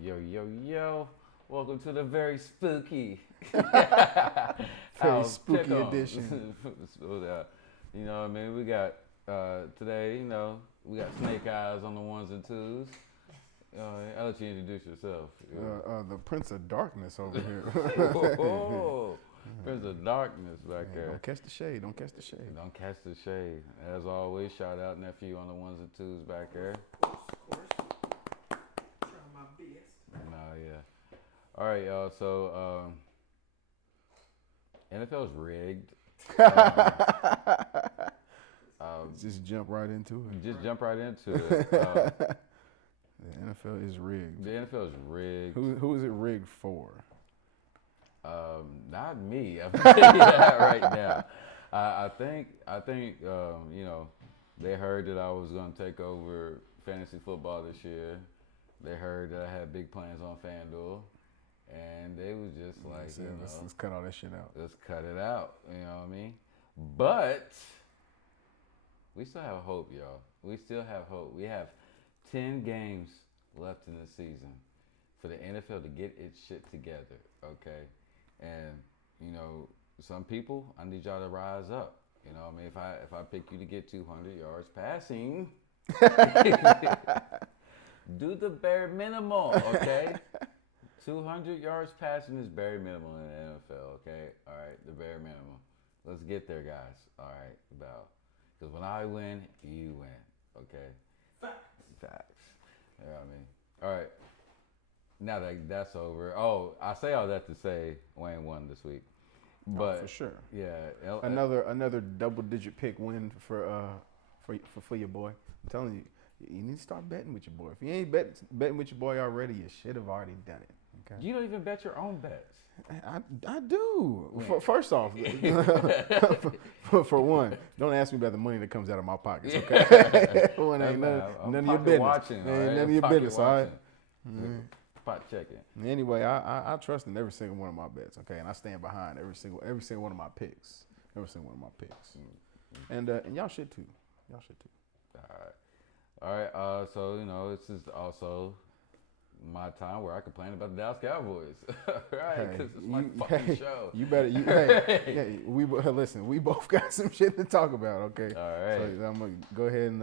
Yo, yo, yo. Welcome to the very spooky Very house spooky pick-em. edition. You know what I mean? We got, today, we got snake eyes on the ones and twos. I'll let you introduce yourself. The Prince of Darkness over here. Whoa. Prince of Darkness back there. Don't catch the shade. Don't catch the shade. Don't catch the shade. As always, shout out nephew on the ones and twos back there. Of course. Trying my best. No, yeah. All right, y'all. So, NFL's rigged. Just jump right into it. Just jump right into it. The NFL is rigged. The NFL is rigged. Who is it rigged for? Not me. I'm telling you that right now. I think they heard that I was going to take over fantasy football this year. They heard that I had big plans on FanDuel, and they was just like, Let's cut all that shit out. let's cut it out. You know what I mean? But we still have hope, y'all. We still have hope. We have 10 games left in the season for the NFL to get its shit together, okay? And, some people, I need y'all to rise up. You know what I mean? If I pick you to get 200 yards passing, do the bare minimum, okay? 200 yards passing is bare minimum in the NFL, okay? All right, the bare minimum. Let's get there, guys. All right, because when I win, you win, okay? Facts. You know what I mean? All right. Now that that's over. Oh, I say all that to say Wayne won this week. But for sure. Yeah. Another double-digit pick win for your boy. I'm telling you, you need to start betting with your boy. If you ain't betting with your boy already, you should have already done it. Okay. You don't even bet your own bets. I do. First off, for one, don't ask me about the money that comes out of my pockets. Okay. One ain't none of your business. Watching, ain't right? none of your business. All right. Spot checking. Anyway, I trust in every single one of my bets, okay, and I stand behind every single one of my picks, and y'all should too. All right. So this is also my time where I complain about the Dallas Cowboys, right? Because it's my fucking show. You better. Listen. We both got some shit to talk about, okay? All right. So I'm gonna go ahead and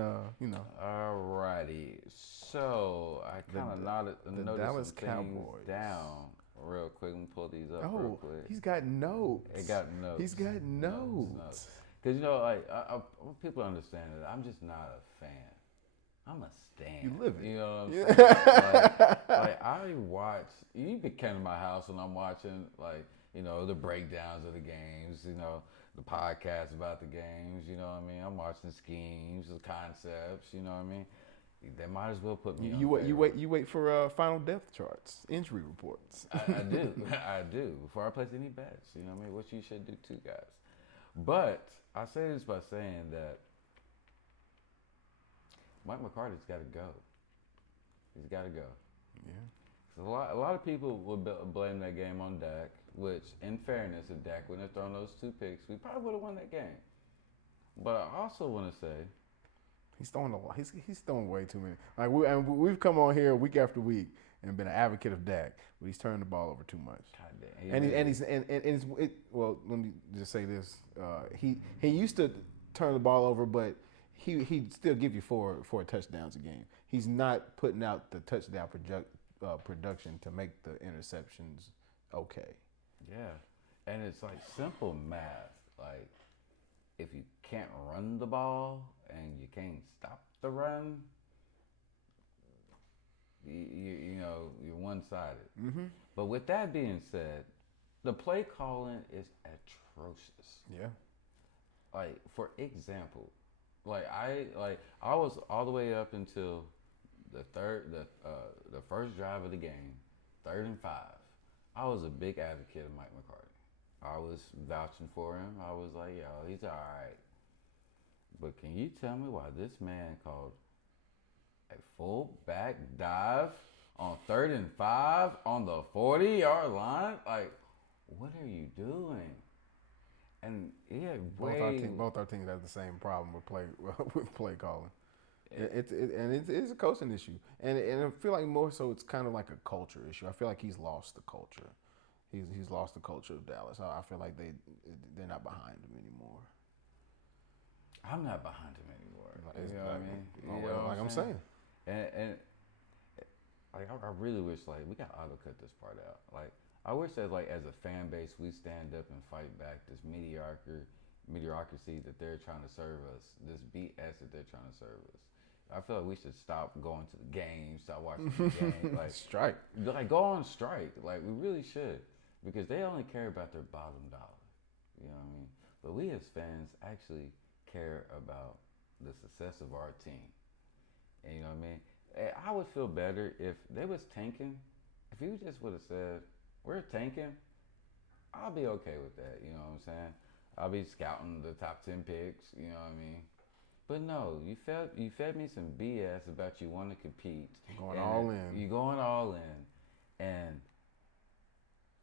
All righty. So I kind of noticed Dallas some things Cowboys down real quick. Let me pull these up real quick. He's got notes. It got notes. He's got notes. Because I people understand that I'm just not a fan. I'm a stan. You live it. You know what I'm saying? like I watch. You be coming to my house when I'm watching the breakdowns of the games. The podcast about the games. You know what I mean? I'm watching schemes, the concepts. You know what I mean? They might as well put me on. You wait for final depth charts, injury reports. I do. I do. Before I place any bets. You know what I mean? Which you should do too, guys. But I say this by saying that Mike McCarthy's got to go. He's got to go. Yeah. So a lot of people would blame that game on Dak, which, in fairness, if Dak wouldn't have thrown those 2 picks, we probably would have won that game. But I also want to say he's throwing a lot. He's throwing way too many. We've come on here week after week and been an advocate of Dak, but he's turning the ball over too much. God damn. Well, let me just say this: he used to turn the ball over, but he'd still give you four touchdowns a game. He's not putting out the touchdown production to make the interceptions okay. Yeah, and it's like simple math. Like, if you can't run the ball and you can't stop the run, you're one-sided. Mm-hmm. But with that being said, the play calling is atrocious. Yeah. Like, for example, I was all the way up until the first drive of the game, 3rd and 5. I was a big advocate of Mike McCarthy. I was vouching for him. I was like, yo, he's all right. But can you tell me why this man called a full back dive on 3rd and 5 on the 40-yard line? Like, what are you doing? And both our teams have the same problem with play calling. It's a coaching issue, and I feel like more so it's kind of like a culture issue. I feel like he's lost the culture. He's lost the culture of Dallas. I feel like they're not behind him anymore. I'm not behind him anymore. Like, You know what I mean? You know Like what I'm saying. And like I really wish like we got auto cut this part out. Like I wish that like as a fan base we stand up and fight back this mediocrity that they're trying to serve us, this BS that they're trying to serve us. I feel like we should stop going to the games, stop watching the games, like Strike. like go on strike. Like we really should, because they only care about their bottom dollar. You know what I mean? But we as fans actually care about the success of our team. And you know what I mean? I would feel better if they was tanking. If you just would have said, we're tanking, I'll be okay with that. You know what I'm saying? I'll be scouting the top 10 picks. You know what I mean? But no, you fed me some BS about you want to compete. Going all in. You going all in, and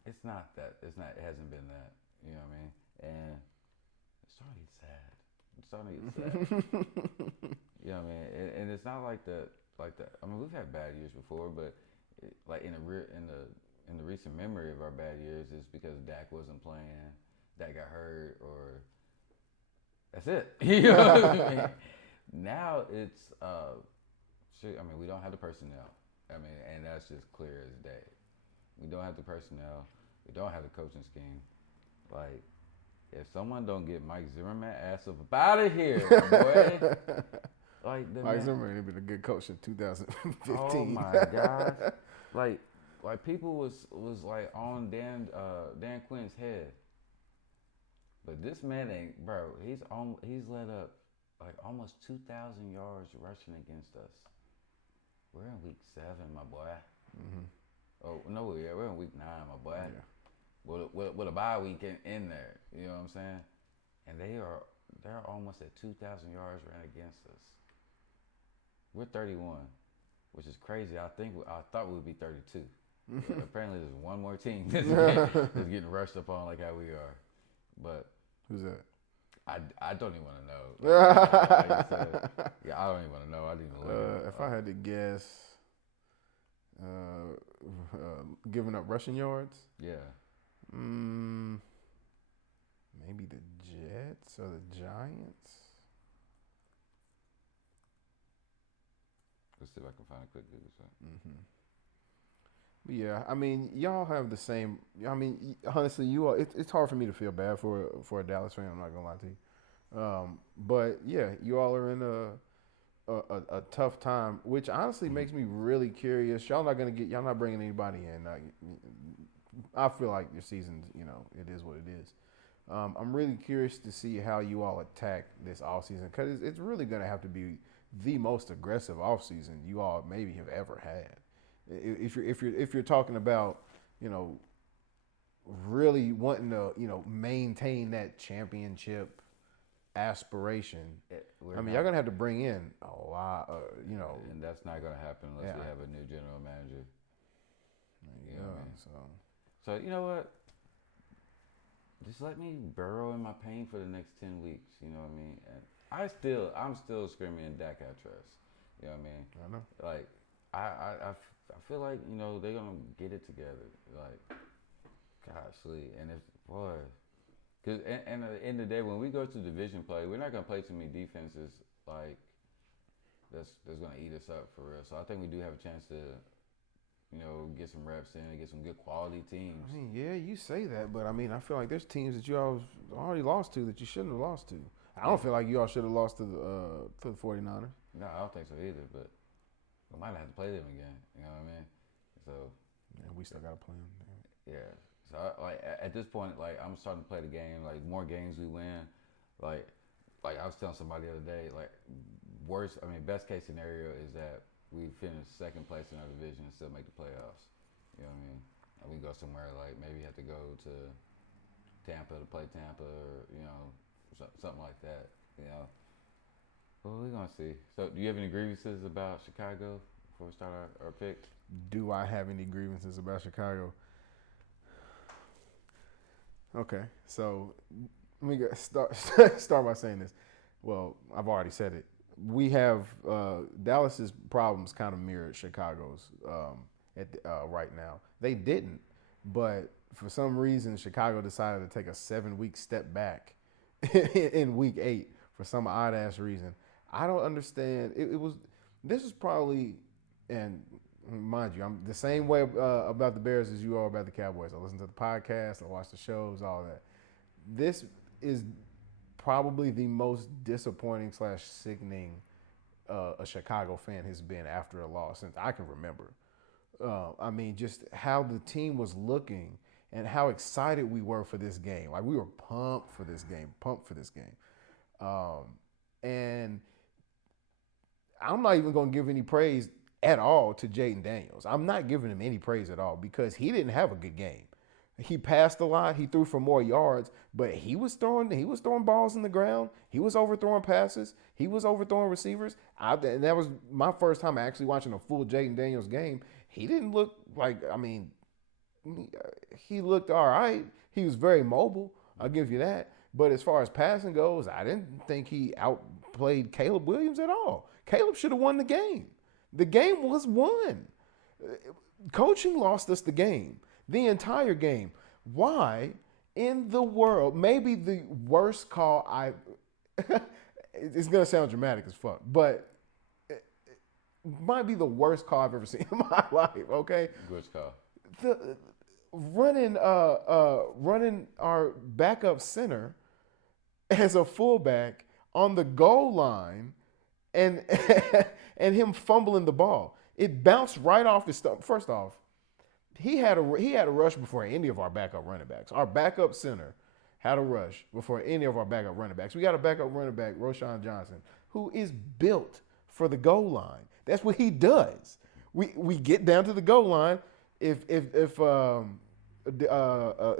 it's not that. It's not. It hasn't been that. You know what I mean? And it's starting to get sad. It's starting to get sad. You know what I mean? And it's not like the. I mean, we've had bad years before, but like in the recent memory of our bad years is because Dak wasn't playing, Dak got hurt, or that's it. You know what I mean? Now it's shit. I mean, we don't have the personnel. I mean, and that's just clear as day. We don't have the personnel. We don't have the coaching scheme. Like, if someone don't get Mike Zimmerman ass up out of here, boy. Like Mike Zimmerman had been a good coach in 2015. Oh my gosh! like people was like on Dan Quinn's head, but this man ain't, bro. He's led up like almost 2,000 yards rushing against us. We're in week 7, my boy. Mm-hmm. Oh no, we're in week 9, my boy. Yeah. With a bye week in there, you know what I'm saying? And they're almost at 2,000 yards ran against us. We're 31, which is crazy. I thought we would be 32. Apparently, there's one more team that's getting rushed upon like how we are. But who's that? I don't even want to know. Like I said, I don't even want to know. I didn't even look. If I had to guess, giving up rushing yards. Yeah. Maybe the Jets or the Giants. Let's see if I can find a quick Google search. Mm-hmm. But yeah, I mean, y'all have the same. I mean, honestly, you all. It's hard for me to feel bad for a Dallas fan. I'm not gonna lie to you. But yeah, you all are in a tough time, which honestly makes me really curious. Y'all not bringing anybody in. I feel like your season's, it is what it is. I'm really curious to see how you all attack this offseason, because it's really going to have to be the most aggressive offseason you all maybe have ever had. If you're talking about, really wanting to, maintain that championship aspiration, y'all going to have to bring in a lot, And that's not going to happen unless we have a new general manager. You know what I mean? So you know what? Just let me burrow in my pain for the next 10 weeks. You know what I mean? And I'm still screaming Dak I trust. You know what I mean? I know. Like I feel like they're gonna get it together. Like, goshly, and it's boy, because and at the end of the day, when we go to division play, we're not gonna play too many defenses like that's gonna eat us up for real. So I think we do have a chance to, get some reps in and get some good quality teams. I mean, yeah, you say that, but I mean, I feel like there's teams that you all already lost to that you shouldn't have lost to. I don't feel like you all should have lost to the 49ers. No, I don't think so either, but we might have to play them again. You know what I mean? So yeah, we still got to play them. Yeah. So at this point, like I'm starting to play the game. Like more games we win, like I was telling somebody the other day, like best case scenario is that we finish second place in our division and still make the playoffs. You know what I mean? And we go somewhere like maybe have to go to Tampa to play Tampa, or something like that. Well, we're gonna see. So, do you have any grievances about Chicago before we start our pick? Do I have any grievances about Chicago? Okay, so let me start by saying this. Well, I've already said it. we have Dallas's problems kind of mirrored Chicago's right now. They didn't, but for some reason, Chicago decided to take a 7-week step back in week 8 for some odd ass reason. I don't understand. It was this is probably, and mind you, I'm the same way about the Bears as you are about the Cowboys. I listen to the podcast, I watch the shows, all that. This is probably the most disappointing / sickening a Chicago fan has been after a loss since I can remember. I mean, just how the team was looking and how excited we were for this game. Like, we were pumped for this game. And I'm not even going to give any praise at all to Jaden Daniels. I'm not giving him any praise at all because he didn't have a good game. He passed a lot. He threw for more yards, but he was throwing balls in the ground. He was overthrowing passes. He was overthrowing receivers. And that was my first time actually watching a full Jaden Daniels game. He didn't look like, I mean, he looked all right. He was very mobile. I'll give you that. But as far as passing goes, I didn't think he outplayed Caleb Williams at all. Caleb should have won the game. The game was won. Coaching lost us the game. The entire game. Why in the world? Maybe the worst call it's going to sound dramatic as fuck, but it might be the worst call I've ever seen in my life, okay? Which call? Running our backup center as a fullback on the goal line and and him fumbling the ball. It bounced right off his stump. First off, he had a rush before any of our backup running backs. Our backup center had a rush before any of our backup running backs. We got a backup running back, Roshan Johnson, who is built for the goal line. That's what he does. We get down to the goal line. If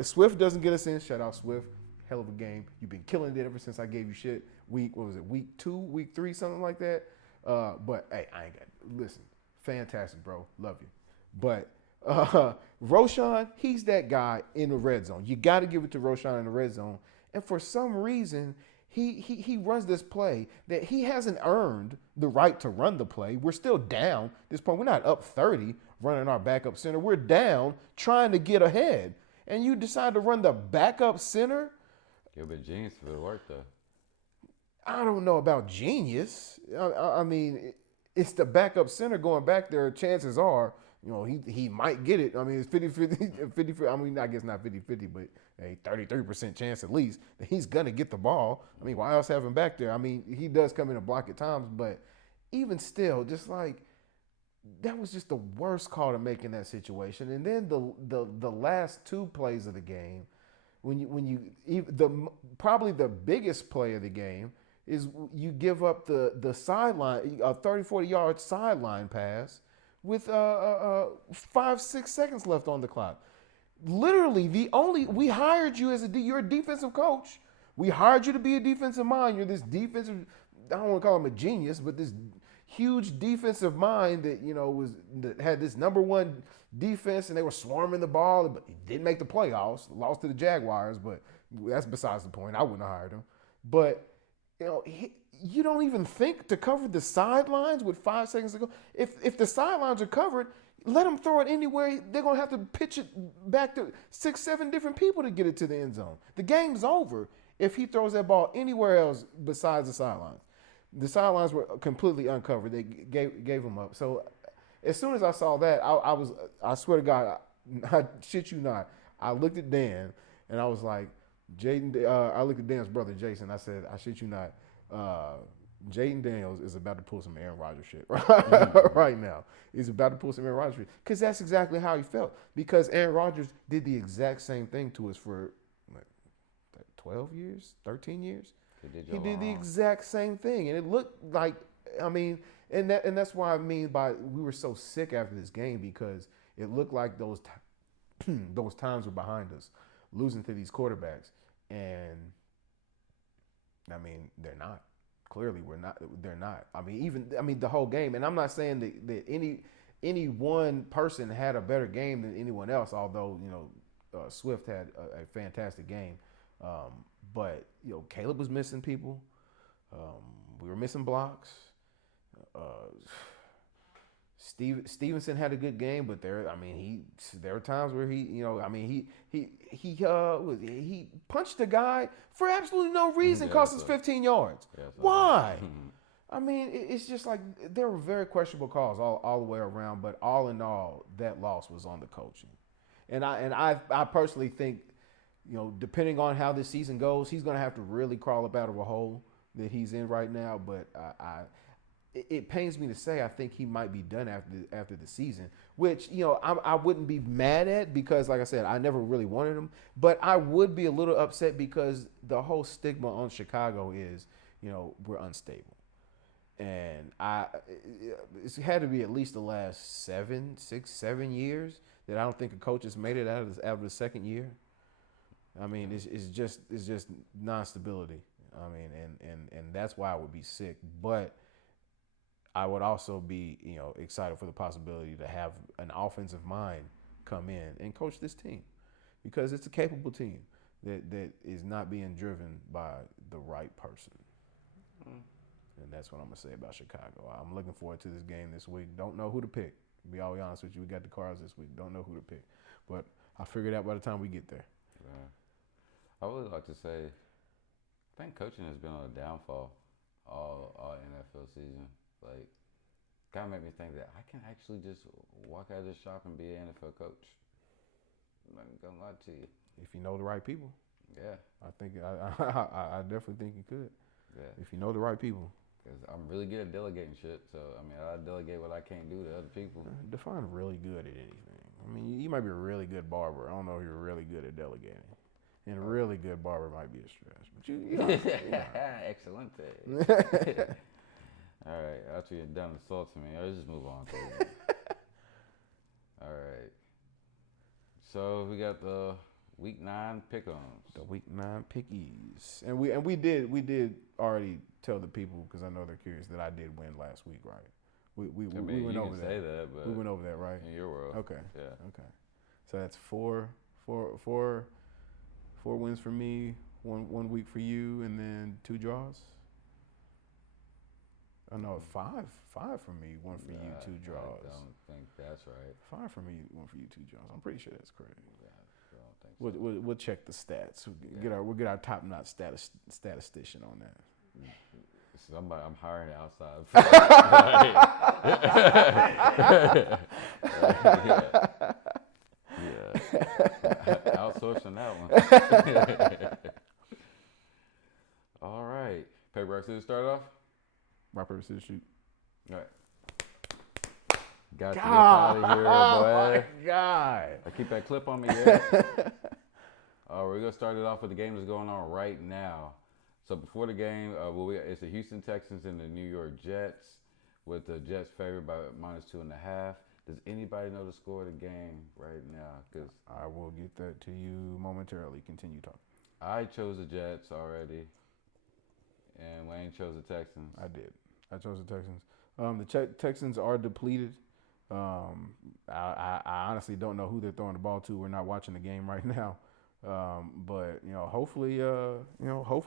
Swift doesn't get us in, shout out Swift. Hell of a game. You've been killing it ever since I gave you shit. Week 2, week 3, something like that. But hey, I ain't got listen. Fantastic, bro. Love you. But Roshan, he's that guy in the red zone. You got to give it to Roshan in the red zone. And for some reason, he runs this play that he hasn't earned the right to run the play. We're still down at this point. We're not up 30 running our backup center. We're down trying to get ahead. And you decide to run the backup center? You're a bit genius if it worked, though. I don't know about genius. I mean, it's the backup center going back there. Chances are, he might get it. I mean, it's 50-50. I mean, I guess not 50-50, but a 33% chance at least that he's going to get the ball. I mean, why else have him back there? I mean, he does come in a block at times, but even still, just like, that was just the worst call to make in that situation. And then the last 2 plays of the game, probably the biggest play of the game is you give up the sideline, a 30-40 yard sideline pass with 5-6 seconds left on the clock. Literally, we hired you you're a defensive coach. We hired you to be a defensive mind. You're this defensive, I don't want to call him a genius, but this huge defensive mind that that had this #1 defense, and they were swarming the ball, but he didn't make the playoffs. Lost to the Jaguars, but that's besides the point. I wouldn't have hired him. But you don't even think to cover the sidelines with 5 seconds to go. If the sidelines are covered, let them throw it anywhere. They're gonna have to pitch it back to 6-7 different people to get it to the end zone. The game's over if he throws that ball anywhere else besides the sidelines. The sidelines were completely uncovered. They gave him up. So as soon as I saw that, I swear to God, I shit you not, I looked at Dan and I was like, I looked at Dan's brother Jason. I said, I shit you not, Jaden Daniels is about to pull some Aaron Rodgers shit right now. He's about to pull some Aaron Rodgers shit because that's exactly how he felt. Because Aaron Rodgers did the exact same thing to us for 12 years, 13 years. He did the exact same thing, and it looked like, I mean, and that's why I mean by we were so sick after this game, because it looked like those times were behind us, losing to these quarterbacks, and I mean they're not. Clearly, they're not. I mean the whole game, and I'm not saying that any one person had a better game than anyone else. Although Swift had a fantastic game. But Caleb was missing people. we were missing blocks. Uh, Stevenson had a good game, but there were times where he punched a guy for absolutely no reason, cost us 15 yards. Why? I mean, it's just like there were very questionable calls all the way around, but all in all, that loss was on the coaching. And I personally think, depending on how this season goes, he's going to have to really crawl up out of a hole that he's in right now. But it pains me to say I think he might be done after the season, which I wouldn't be mad at because, like I said, I never really wanted him. But I would be a little upset because the whole stigma on Chicago is we're unstable. And it's had to be at least the last 7 years that I don't think a coach has made it out of the second year. I mean, it's just non-stability. I mean, and that's why I would be sick. But I would also be excited for the possibility to have an offensive mind come in and coach this team, because it's a capable team that is not being driven by the right person. And that's what I'm going to say about Chicago. I'm looking forward to this game this week. Don't know who to pick. To be all honest with you, we got the Cards this week. Don't know who to pick. But I'll figure it out by the time we get there. Yeah. I would like to say, I think coaching has been on a downfall all NFL season. Like, kind of made me think that I can actually just walk out of this shop and be an NFL coach. I'm not going to lie to you. If you know the right people. Yeah. I think I definitely think you could. Yeah. If you know the right people. Because I'm really good at delegating shit. So, I mean, I delegate what I can't do to other people. Define really good at anything. I mean, you might be a really good barber. I don't know if you're really good at delegating. And a really good barber might be a stretch. But you Excelente. All right. After you're done insulting me, let's just move on. All right. So, we got the Week 9 pick-ons. The Week 9 pickies. And we did already tell the people, because I know they're curious, that I did win last week, right? We went over that. Say that, but we went over that, right? In your world. Okay. Yeah. Okay. So that's four wins for me, one week for you, and then 2 draws. Oh no, five for me, 1 for you, 2 draws. I don't think that's right. 5 for me, 1 for you, 2 draws. I'm pretty sure that's correct. Yeah, I don't think so. We'll check the stats. We'll get our top notch statistician on that. Somebody, I'm hiring outside. Yeah. Outsourcing that one. All right. Paper, rock, scissors, start off? Rock, paper, scissors, shoot. All right. Got to get out of here, boy. Oh my God. I keep that clip on me, yeah? We're going to start it off with the game that's going on right now. So before the game, it's the Houston Texans and the New York Jets, with the Jets favored by -2.5. Does anybody know the score of the game right now? Because I will get that to you momentarily. Continue talking. I chose the Jets already, and Wayne chose the Texans. I did. I chose the Texans. The Texans are depleted. I honestly don't know who they're throwing the ball to. We're not watching the game right now. But hopefully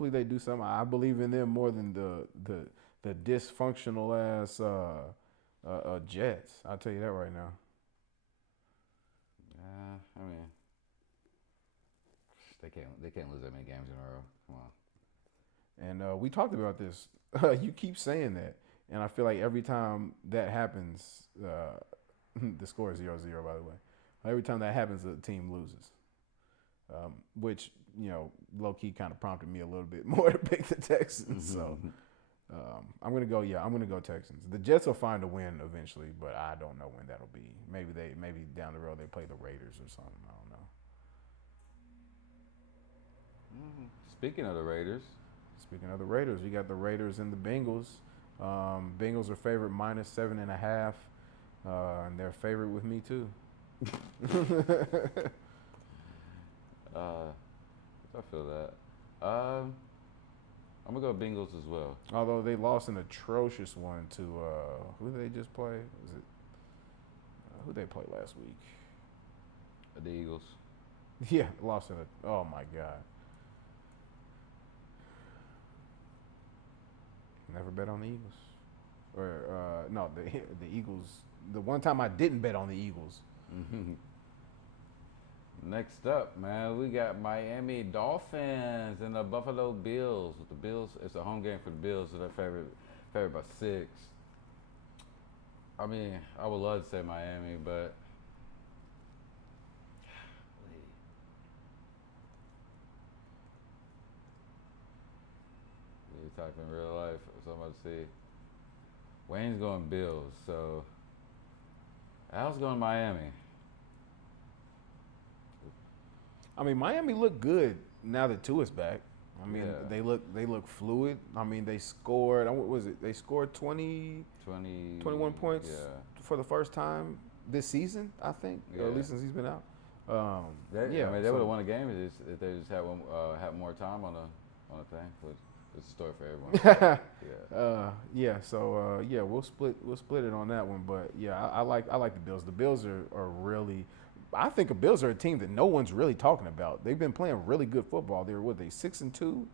they do something. I believe in them more than the dysfunctional ass Jets. I'll tell you that right now. Yeah, I mean, they can't lose that many games in a row. Come on. And we talked about this. You keep saying that, and I feel like every time that happens, the score is 0-0. By the way, every time that happens, the team loses. Which, low-key kind of prompted me a little bit more to pick the Texans. So I'm going to go Texans. The Jets will find a win eventually, but I don't know when that'll be. Maybe down the road they play the Raiders or something. I don't know. Speaking of the Raiders, we got the Raiders and the Bengals. Bengals are favored -7.5, and they're favored with me too. I feel that. I'm gonna go Bengals as well. Although they lost an atrocious one to who did they just play? Was it who did they play last week? The Eagles. Yeah, lost in a. Oh my God. Never bet on the Eagles. Or no, the Eagles. The one time I didn't bet on the Eagles. Next up, man, we got Miami Dolphins and the Buffalo Bills. With the Bills, it's a home game for the Bills, so they're favored by 6. I mean, I would love to say Miami, but we talking real life. So I'm about to see. Wayne's going Bills, so Al's going Miami. I mean, Miami looked good now that Tua's back. I mean, Yeah. they look fluid. I mean, they scored. What was it? They scored 21 points Yeah. for the first time this season, I think, or at least since he's been out. I mean, they so- would have won a game if they just had had more time on the thing. But it's a story for everyone. Yeah. We'll split it on that one. But yeah, I like the Bills. The Bills are really. I think the Bills are a team that no one's really talking about. They've been playing really good football. They're 6-2.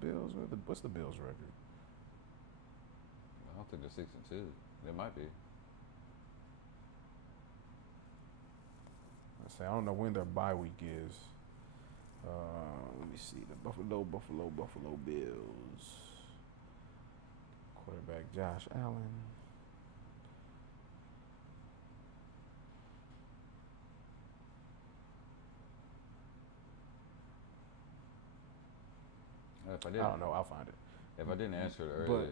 Bills. What's the Bills record? I don't think they're 6-2. They might be. I don't know when their bye week is. Let me see. The Buffalo Bills. Quarterback Josh Allen. I don't know. I'll find it. If I didn't answer it earlier,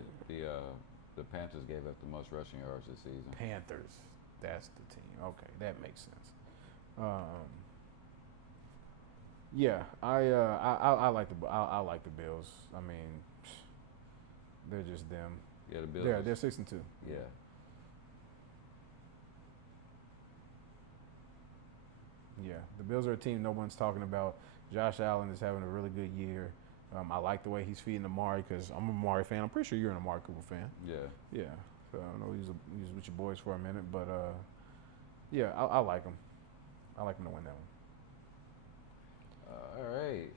the Panthers gave up the most rushing yards this season. Panthers. That's the team. Okay, that makes sense. I like the Bills. I mean, they're just them. Yeah, the Bills. They're 6-2. Yeah. Yeah, the Bills are a team no one's talking about. Josh Allen is having a really good year. I like the way he's feeding Amari because I'm a Amari fan. I'm pretty sure you're an Amari Cooper fan. Yeah. Yeah. So I know he was with your boys for a minute, but I like him. I like him to win that one. All right.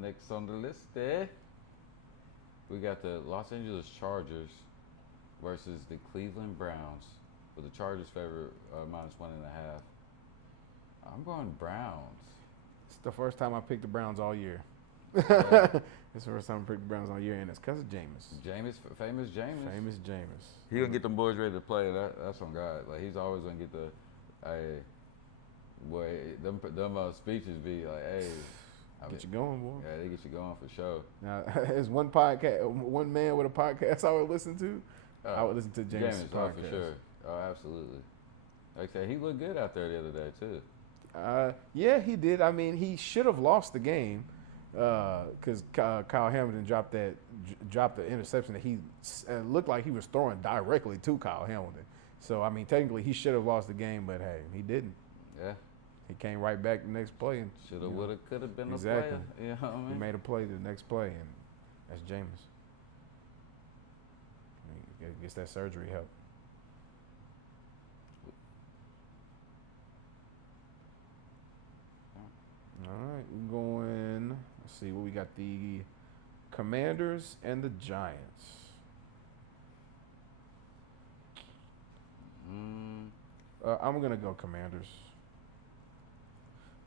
Next on the list, we got the Los Angeles Chargers versus the Cleveland Browns. With the Chargers favor -1.5. I'm going Browns. It's the first time I picked the Browns all year. Yeah. It's the first time I picked the Browns all year, and it's because of Jameis. Famous Jameis. Famous Jameis. He gonna get them boys ready to play. That's on God. Like he's always gonna get the, hey, boy, them speeches be like, hey, Get you going, boy. Yeah, they get you going for sure. Now, there's one man with a podcast I would listen to. I would listen to James' podcast. For sure. Oh, absolutely. Like I said, he looked good out there the other day too. Yeah, he did. I mean, he should have lost the game because Kyle Hamilton dropped the interception that he looked like he was throwing directly to Kyle Hamilton. So I mean, technically he should have lost the game, but hey, he didn't. Yeah. He came right back the next play and Shoulda, woulda, coulda been exactly. a player. You know what I mean? He made a play the next play, and that's Jameis. I mean, gets that surgery help. All right, we're going. Let's see what we got. The Commanders and the Giants. I'm gonna go Commanders.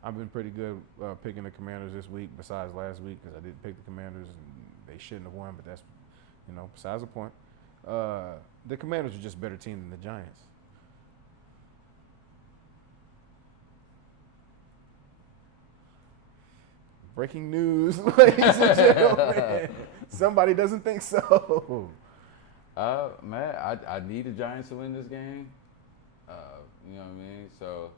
I've been pretty good picking the Commanders this week, besides last week because I didn't pick the Commanders and they shouldn't have won. But that's, besides the point. The Commanders are just a better team than the Giants. Breaking news, ladies and gentlemen. Somebody doesn't think so. Man, I need the Giants to win this game. You know what I mean? So,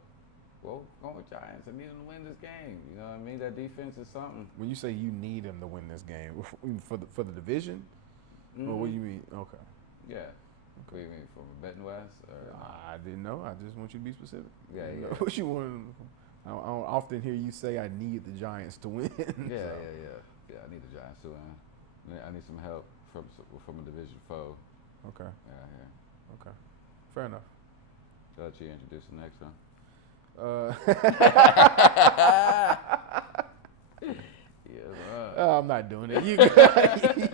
well, going with Giants. I need them to win this game. You know what I mean? That defense is something. When you say you need them to win this game, for the division? Mm-hmm. Or what do you mean? Okay. Yeah. Okay. What do you mean, from betting wise? I didn't know. I just want you to be specific. Yeah. What you want? I don't often hear you say I need the Giants to win. Yeah. I need the Giants to win. I need some help from a division foe. Okay. Yeah. Okay. Fair enough. I'll let you introduce the next one. Uh, Yes, I'm not doing it.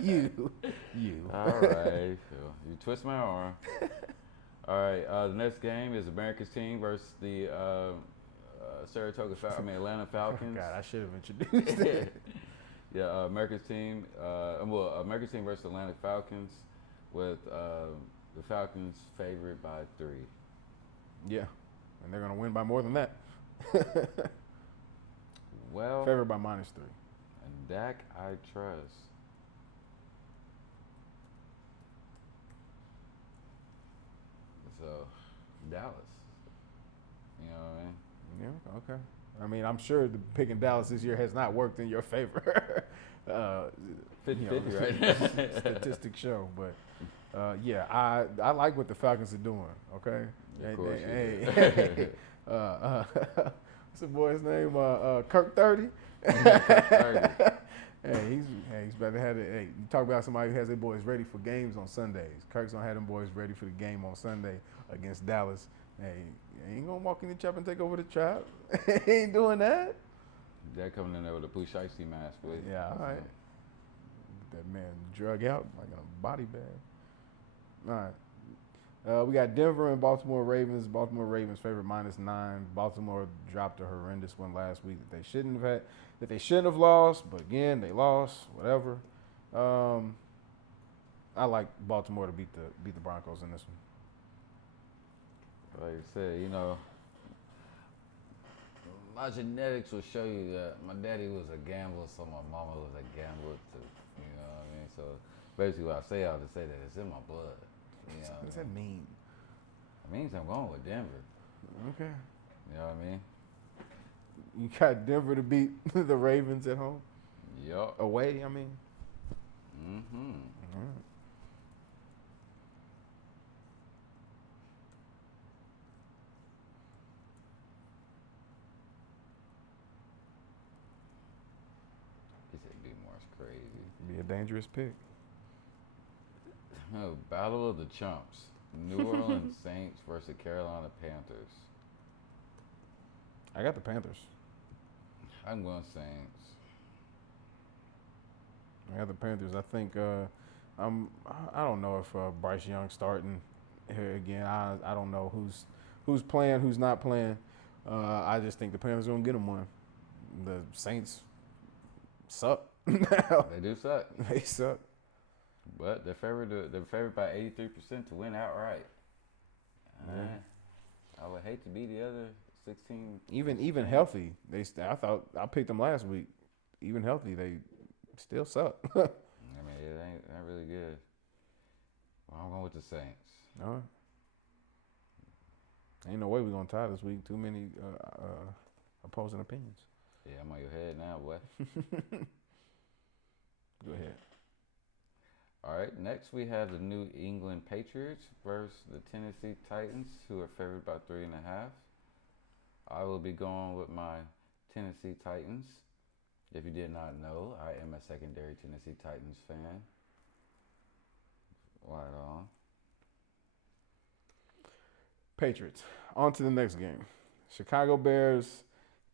You. All right. You twist my arm. All right. The next game is America's team versus the Atlanta Falcons. God, I should have introduced it. Yeah, America's team. America's team versus Atlanta Falcons, with the Falcons favored by 3. Yeah, and they're gonna win by more than that. Well, favored by -3. And Dak, I trust. So, Dallas. You know what I mean? Yeah, okay. I mean, I'm sure the picking Dallas this year has not worked in your favor. 50-50, right? Statistics show, but yeah, I like what the Falcons are doing. Okay, Of course hey, what's the boy's name? Kirk 30. Kirk 30. He's better have it. Hey, you talk about somebody who has their boys ready for games on Sundays. Kirk's gonna have them boys ready for the game on Sunday against Dallas. Hey, ain't gonna walk in the trap and take over the trap. He ain't doing that. They're coming in there with a Pooh Shiesty mask. With, Yeah, all right. Get that man drug out like in a body bag. All right. We got Denver and Baltimore Ravens. Baltimore Ravens favored -9. Baltimore dropped a horrendous one last week that they shouldn't have lost, but again they lost. Whatever. I like Baltimore to beat the Broncos in this one. Like I said, you know, my genetics will show you that my daddy was a gambler, so my mama was a gambler too. You know what I mean? So basically, what I say, I'll just say that it's in my blood. You know What does that mean? It means I'm going with Denver. Okay. You know what I mean? You got Denver to beat the Ravens at home? Yup. Away, I mean? Mm-hmm. All right. He said Beatmore's crazy. Be a dangerous pick. Oh, Battle of the Chumps. New Orleans Saints versus Carolina Panthers. I got the Panthers. I'm going Saints. I got the Panthers. I think I don't know if Bryce Young starting here again. I don't know who's playing, who's not playing. I just think the Panthers are gonna get them one. The Saints suck. They do suck. They suck. But they're favored by 83% to win outright. Yeah. I would hate to be the other 16. Even healthy, I picked them last week. Even healthy, they still suck. I mean, it ain't not really good. Well, I'm going with the Saints. All right. Ain't no way we're gonna tie this week. Too many opposing opinions. Yeah, I'm on your head now, boy. Go ahead. All right, next we have the New England Patriots versus the Tennessee Titans, who are favored by 3.5. I will be going with my Tennessee Titans. If you did not know, I am a secondary Tennessee Titans fan. Right on. Patriots. On to the next game. Chicago Bears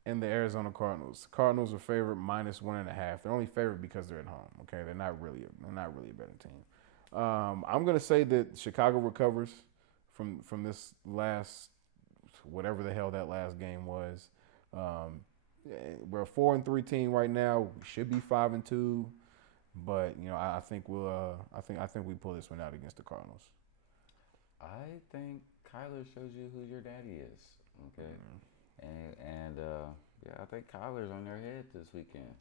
and the Arizona Cardinals. Cardinals are favored -1.5. They're only favored because they're at home. Okay, they're not really a better team. I'm gonna say that Chicago recovers from this last, whatever the hell that last game was. We're a 4-3 team right now. We should be 5-2, but you know I think we pull this one out against the Cardinals. I think Kyler shows you who your daddy is. Okay. And I think Kyler's on their head this weekend.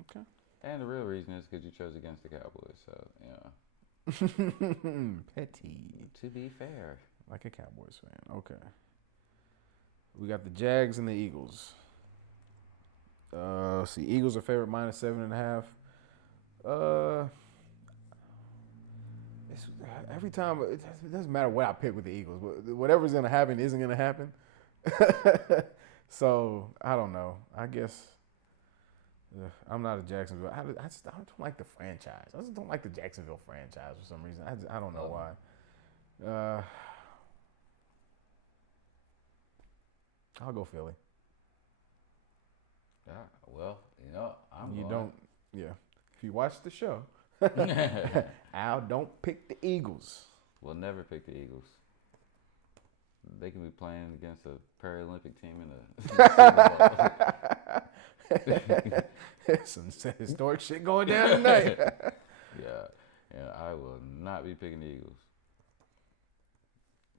Okay. And the real reason is because you chose against the Cowboys. So, you know. Petty. To be fair. Like a Cowboys fan. Okay. We got the Jags and the Eagles. Let's see. Eagles are favored -7.5. Every time, it doesn't matter what I pick with the Eagles. Whatever's going to happen isn't going to happen. So, I don't know. I guess I'm not a Jacksonville. I don't like the franchise. I just don't like the Jacksonville franchise for some reason. I don't know why. I'll go Philly. Yeah, well, you know, You don't. Yeah. If you watch the show, Al don't pick the Eagles. We'll never pick the Eagles. They can be playing against a Paralympic team in the Super Bowl. Some historic shit going down tonight. Yeah, and I will not be picking the Eagles.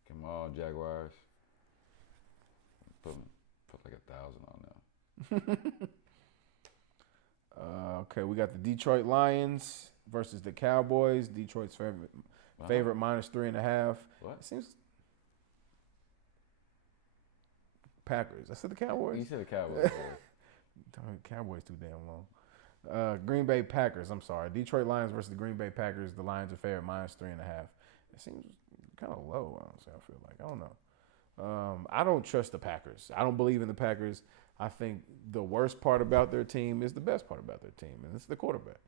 Come on, Jaguars. Put like 1,000 on them. Okay, we got the Detroit Lions versus the Cowboys. Detroit's favorite minus 3.5. What? It seems Packers. I said the Cowboys. You said the Cowboys. Cowboys too damn long. Green Bay Packers. I'm sorry. Detroit Lions versus the Green Bay Packers. The Lions are favorite minus 3.5. It seems kind of low. Honestly, I feel like I don't know. I don't trust the Packers. I don't believe in the Packers. I think the worst part about their team is the best part about their team, and it's the quarterback.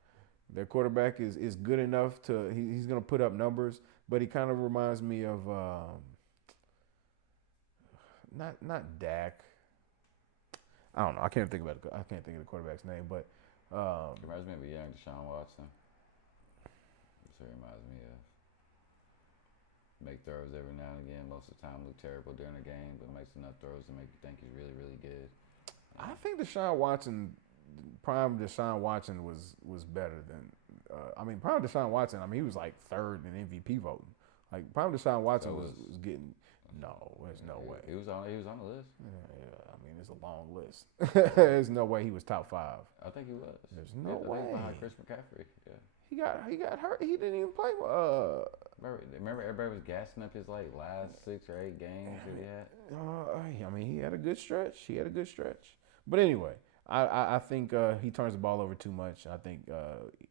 Their quarterback is good enough to he's going to put up numbers, but he kind of reminds me of not Dak. I don't know. I can't think of the quarterback's name, but It reminds me of a young Deshaun Watson. That's what it reminds me of. Make throws every now and again. Most of the time look terrible during the game, but makes enough throws to make you think he's really, really good. I think prime Deshaun Watson was better than. Prime Deshaun Watson. He was like third in MVP voting. Like prime Deshaun Watson was getting. No, there's no way. He was on the list. Yeah, it's a long list. There's no way he was top 5. I think he was. There's no way. Behind Chris McCaffrey. Yeah. He got hurt. He didn't even play. Remember everybody was gassing up his last 6 or 8 games that he had. He had a good stretch. But anyway, I think he turns the ball over too much. I think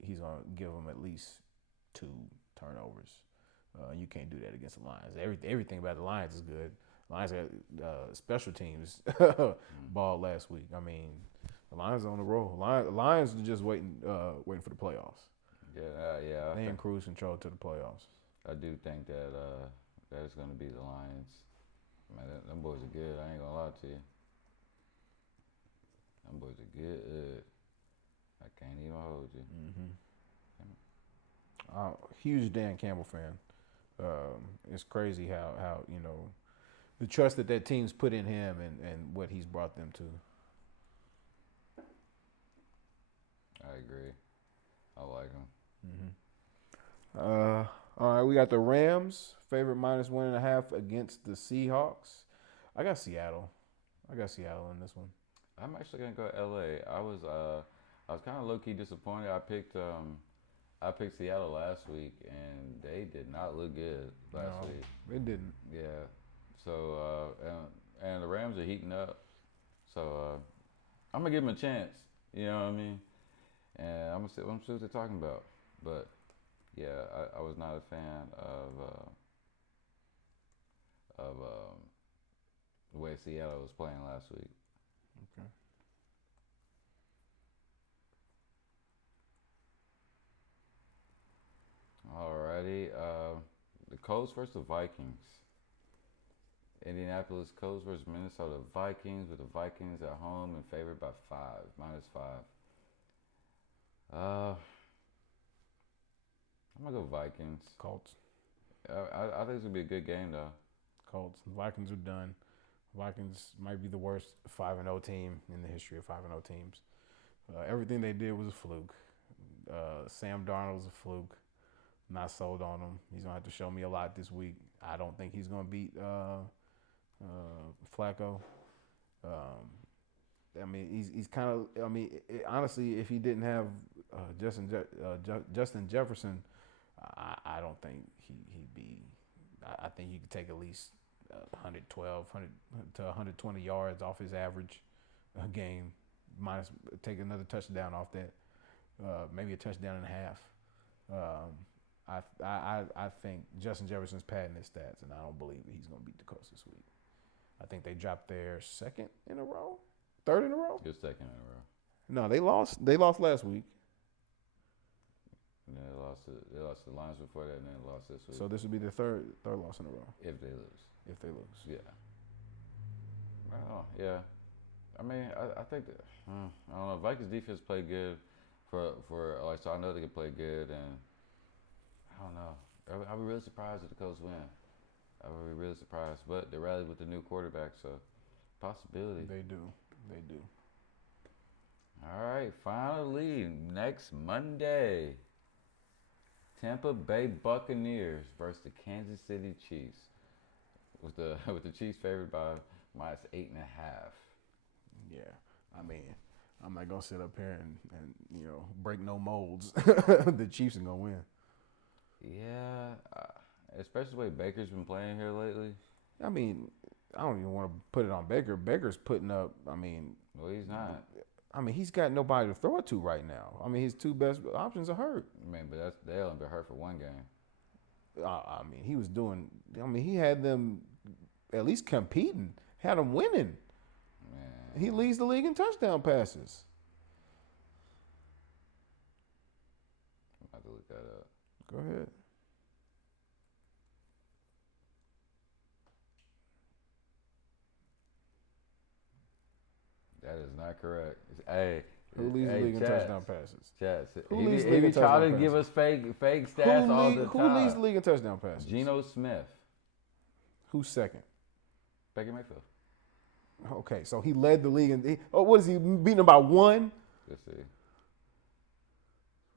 he's gonna give him at least 2 turnovers. You can't do that against the Lions. Everything about the Lions is good. Lions got special teams ball last week. The Lions are on the roll. Lions are just waiting for the playoffs. Yeah. They in cruise control to the playoffs. I do think that that is going to be the Lions. Man, them boys are good. I ain't gonna lie to you. Them boys are good. I can't even hold you. Huge Dan Campbell fan. It's crazy how the trust that team's put in him and what he's brought them to. I agree. I like him. All right, we got the Rams favorite minus 1.5 against the Seahawks. I got Seattle in this one. I'm actually gonna go LA. I was kind of low key disappointed. I picked Seattle last week, and they did not look good last week. They didn't. Yeah. So and the Rams are heating up. So I'm gonna give them a chance. You know what I mean? And I'm see what they're talking about. But yeah, I was not a fan of the way Seattle was playing last week. Okay. Alrighty, the Colts versus the Vikings. Indianapolis Colts versus Minnesota Vikings, with the Vikings at home and favored by minus 5. I'm gonna go Vikings. Colts. I think it's gonna be a good game though. Colts. The Vikings are done. Vikings might be the worst 5-0 team in the history of 5-0 teams. Everything they did was a fluke. Sam Darnold's a fluke. Not sold on him. He's gonna have to show me a lot this week. I don't think he's gonna beat Flacco. He's kind of. Honestly, if he didn't have Justin Jefferson, I don't think he'd be. I think he could take at least 112 to 120 yards off his average game. Minus take another touchdown off that. Maybe a touchdown and a half. I think Justin Jefferson's padding his stats, and I don't believe that he's going to beat the Colts this week. I think they dropped their third in a row. Good second in a row. No, they lost. They lost last week. And then they lost to the Lions before that, and then lost this week. So this would be the third loss in a row. If they lose. Yeah. Well, yeah. I think that I don't know. Vikings defense played good. So I know they can play good, and I don't know. I'll be really surprised if the Colts win. I would be really surprised, but they rallied with the new quarterback, so possibility. They do. They do. All right, finally, next Monday, Tampa Bay Buccaneers versus the Kansas City Chiefs. With the Chiefs favored by -8.5. Yeah. I mean, I'm not gonna sit up here and break no molds. The Chiefs are gonna win. Yeah, especially the way Baker's been playing here lately. I mean, I don't even want to put it on Baker. Baker's putting up. Well, he's not. He's got nobody to throw it to right now. His two best options are hurt. But they only been hurt for one game. He was doing. He had them at least competing. Had them winning. Man, He leads the league in touchdown passes. I'm about to look that up. Go ahead. That is not correct. Hey, Who leads the league in touchdown passes? Chats. Who He leads the be league in trying to touchdown give us passes? fake stats all the time. Who leads the league in touchdown passes? Geno Smith, Who's second? Baker Mayfield. Okay, so he led the league. What is he beating them by one? Let's see.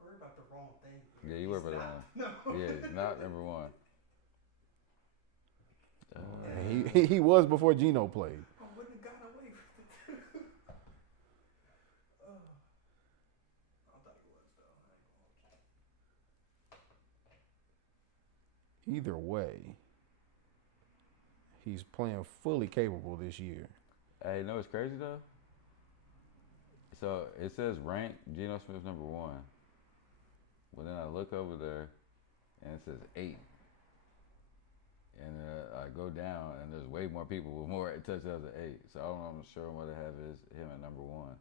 Worry about the wrong thing. Yeah, you were better than him. No. Yeah, he's not number one. He was before Geno played. I wouldn't have gotten away with it. I thought he was, though. Either way, he's playing fully capable this year. Hey, you know what's crazy though? So it says rank Geno Smith number one. But then I look over there and it says 8. And I go down and there's way more people with more touchdowns than 8. So I don't know, I'm sure what they have is him at number one.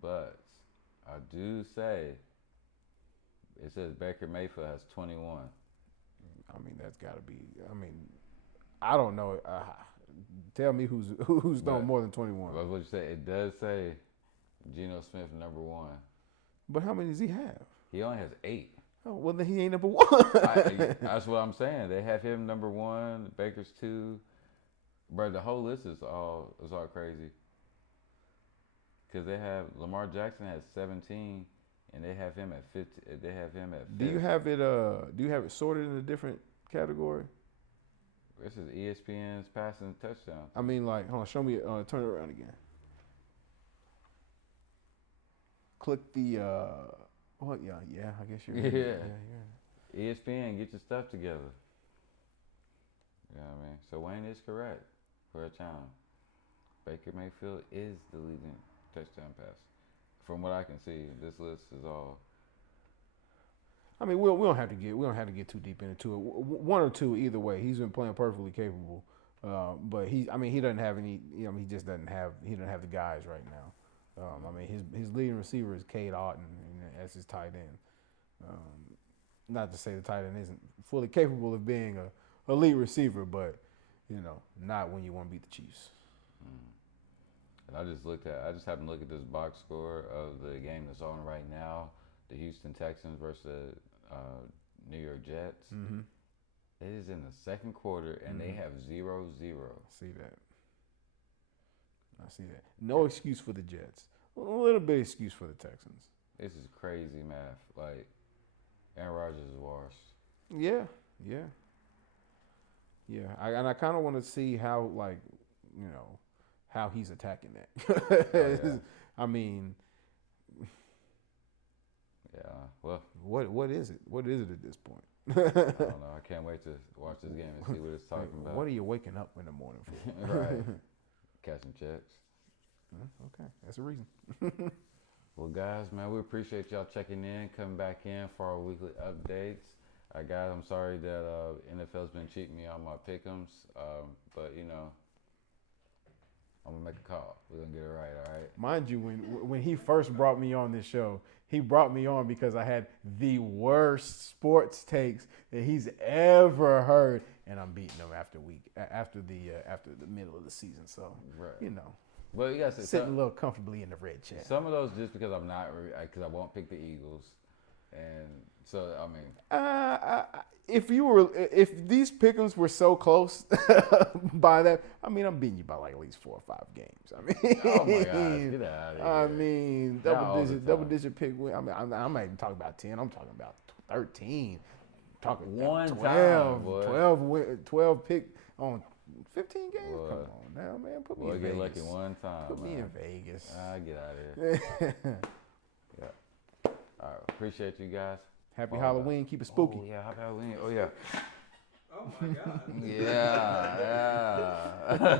But I do say it says Baker Mayfield has 21. That's got to be. I don't know. Tell me who's done more than 21. But what you say, it does say Geno Smith number one. But how many does he have? He only has 8. Oh, well, then he ain't number one. That's what I'm saying. They have him number one, Baker's 2. Bro, the whole list is all crazy. Because they have Lamar Jackson has 17, and they have him at 15. They have him at 5. Do you have it sorted in a different category? This is ESPN's passing touchdown. Hold on, show me. Turn it around again. Click the. Yeah. I guess you're. Yeah. ESPN, get your stuff together. You know what I mean? So Wayne is correct for a time. Baker Mayfield is the leading touchdown pass. From what I can see, this list is all. We don't have to get too deep into it. One or two either way. He's been playing perfectly capable, but he doesn't have any. He just doesn't have the guys right now. His leading receiver is Cade Otton, as his tight end. Not to say the tight end isn't fully capable of being a elite receiver, but not when you want to beat the Chiefs. And I just happened to look at this box score of the game that's on right now. The Houston Texans versus the New York Jets. Mm-hmm. It is in the second quarter, and they have 0-0. See that. I see that. No excuse for the Jets. A little bit of excuse for the Texans. This is crazy math. Like, Aaron Rodgers is washed. Yeah. I kind of want to see how, how he's attacking that. Oh, yeah. Yeah. Well, what is it? What is it at this point? I don't know. I can't wait to watch this game and see what it's talking about. What are you waking up in the morning for? Right. Catching checks. Okay, that's a reason. Well, guys, man, we appreciate y'all checking in, coming back in for our weekly updates. Guys, I'm sorry that NFL's been cheating me on my pick'ems, but I'm gonna make a call. We're gonna get it right, all right? Mind you, when he first brought me on this show, he brought me on because I had the worst sports takes that he's ever heard, and I'm beating him after the middle of the season. So right. But you gotta say sitting a little comfortably in the red chair. some of those just because I'm not because I won't pick the Eagles, and so I mean, If these pick'ems were so close by that, I mean, I'm beating you by like at least 4 or 5 games. I mean, oh my gosh, get out of here. I mean, Not all the double time. digit pick win. I mean, I'm not even talking about 10. I'm talking about 13. Talking One 12, time, boy. 12 pick on 15 games. Boy. Come on now, man. Put me Boy, in get Vegas. lucky one time. Put me man. in Vegas. Get out of here. Yeah. All right, appreciate you guys. Happy Oh, Halloween. Keep it spooky. Oh yeah, happy Halloween. Oh yeah. Oh my God. Yeah, yeah.